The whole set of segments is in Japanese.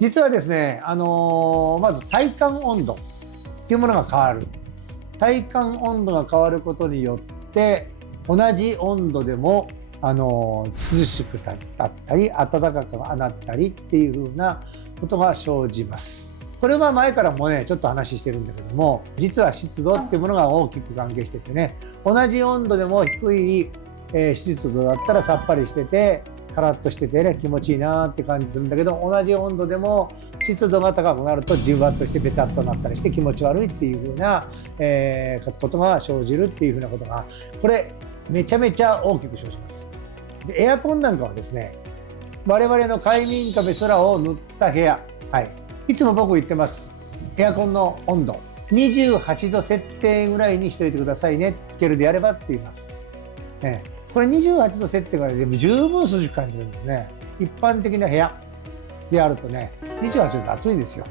実はですね、まず体感温度っていうものが変わる。体感温度が変わることによって同じ温度でも涼しくなったり暖かくなったりっていう風なことが生じます。これは前からもねちょっと話してるんだけども、実は湿度っていうものが大きく関係しててね、同じ温度でも低い、湿度だったらさっぱりしててカラッとしててね気持ちいいなって感じするんだけど、同じ温度でも湿度が高くなるとじわっとしてベタっとなったりして気持ち悪いっていう風な、ことが生じるっていう風なことがこれめちゃめちゃ大きく生じます。でエアコンなんかはですね、我々の快眠壁空を塗った部屋、いつも僕言ってます。エアコンの温度28度設定ぐらいにしといてくださいね、つけるであればって言います。これ28度設定ぐらいでも十分涼しく感じるんですね。一般的な部屋であるとね、28度と暑いんですよ。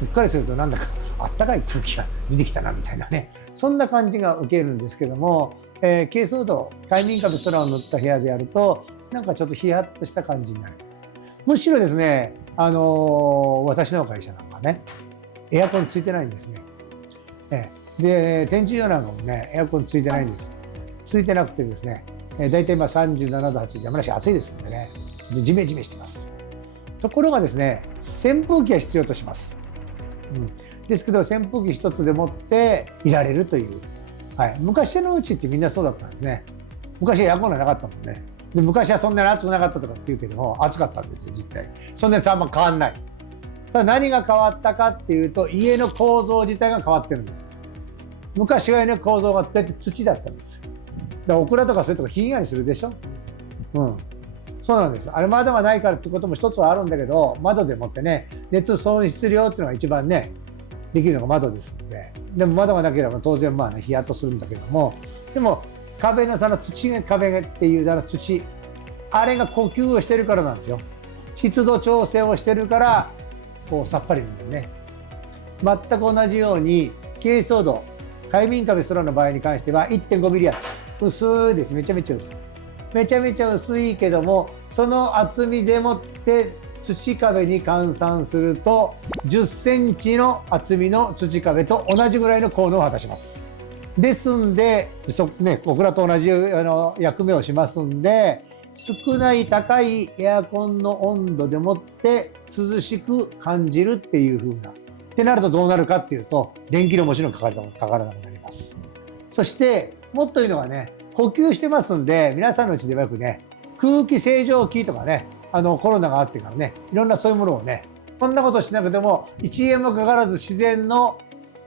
うっかりするとなんだかあったかい空気が出てきたなみたいなね、そんな感じが受けるんですけども、珪藻土快眠壁空を塗った部屋であるとなんかちょっとヒヤッとした感じになる。むしろですね、私の会社なんかねエアコンついてないんですね。で展示場なんかもねエアコンついてないんです。ついてなくてですね、だいたい今37度8分、山梨暑いですんでね、でジメジメしてます。ところがですね、扇風機は必要とします。ですけど扇風機一つでもっていられるという、昔のうちってみんなそうだったんですね。昔エアコンがなかったもんね。で昔はそんなに暑くなかったとかって言うけども、暑かったんですよ実際。そんなにあんま変わんない。ただ何が変わったかっていうと、家の構造自体が変わってるんです。昔は家の構造がだいたい土だったんです。だからオクラとかそういうとこひんやりするでしょ。そうなんです。あれ窓がないからってことも一つはあるんだけど、窓でもってね熱損失量っていうのが一番ねできるのが窓ですので、でも窓がなければ当然ヒヤッとするんだけども、でも壁の土壁っていう土、あれが呼吸をしてるからなんですよ。湿度調整をしてるからこうさっぱりなんだよね。全く同じように珪藻土快眠壁空の場合に関しては 1.5 ミリ厚、薄いです。めちゃめちゃ薄い。めちゃめちゃ薄いけども、その厚みでもって土壁に換算すると10センチの厚みの土壁と同じぐらいの効能を果たします。ですんで僕らと同じ役目をしますんで、少ない高いエアコンの温度でもって涼しく感じるっていう風なってなるとどうなるかっていうと、電気量もちろんかからなくなります。そしてもっといいのはね、呼吸してますんで、皆さんのうちでよくね空気清浄機とかね、コロナがあってからねいろんなそういうものをね、こんなことしなくても1円もかからず自然の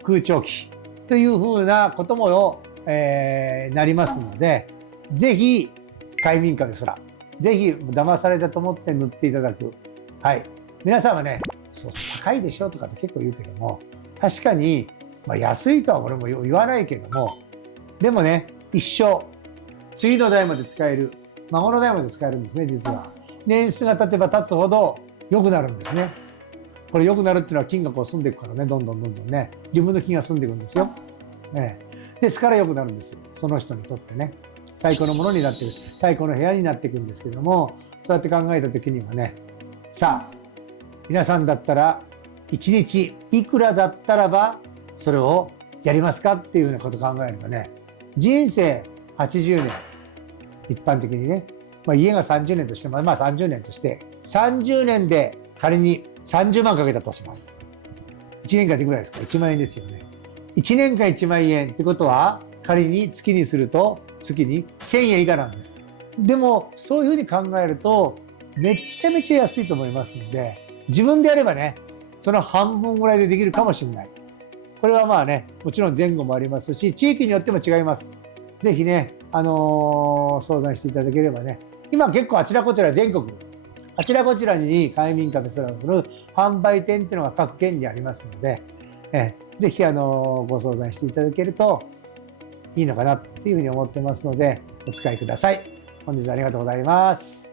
空調機というふうなことも、なりますので、ぜひ快眠壁空、ぜひ騙されたと思って塗っていただく。皆さんはね、そう高いでしょとかって結構言うけども、確かに、安いとは俺も言わないけども、でもね一生次の代まで使える、孫の代まで使えるんですね。実は年数が経てば経つほど良くなるんですね。これ良くなるっていうのは菌がこう住んでいくからね、どんどんね自分の菌が住んでいくんですよ。ですから良くなるんですよ。その人にとってね最高のものになっていく、最高の部屋になっていくんですけども、そうやって考えた時にはね、さあ皆さんだったら1日いくらだったらばそれをやりますかっていうようなことを考えるとね、人生80年、一般的にね、家が30年としても30年として30年で仮に30万かけたとします。1年間でいくらですか。1万円ですよね。1年間1万円ってことは仮に月にすると月に1000円以下なんです。でもそういうふうに考えるとめっちゃめちゃ安いと思いますので、自分でやればねその半分ぐらいでできるかもしれない。これはもちろん前後もありますし、地域によっても違います。ぜひね、相談していただければね、今結構あちらこちら全国あちらこちらに快眠壁空を塗る販売店っていうのが各県にありますので、ぜひご相談していただけるといいのかなっていうふうに思ってますので、お使いください。本日はありがとうございます。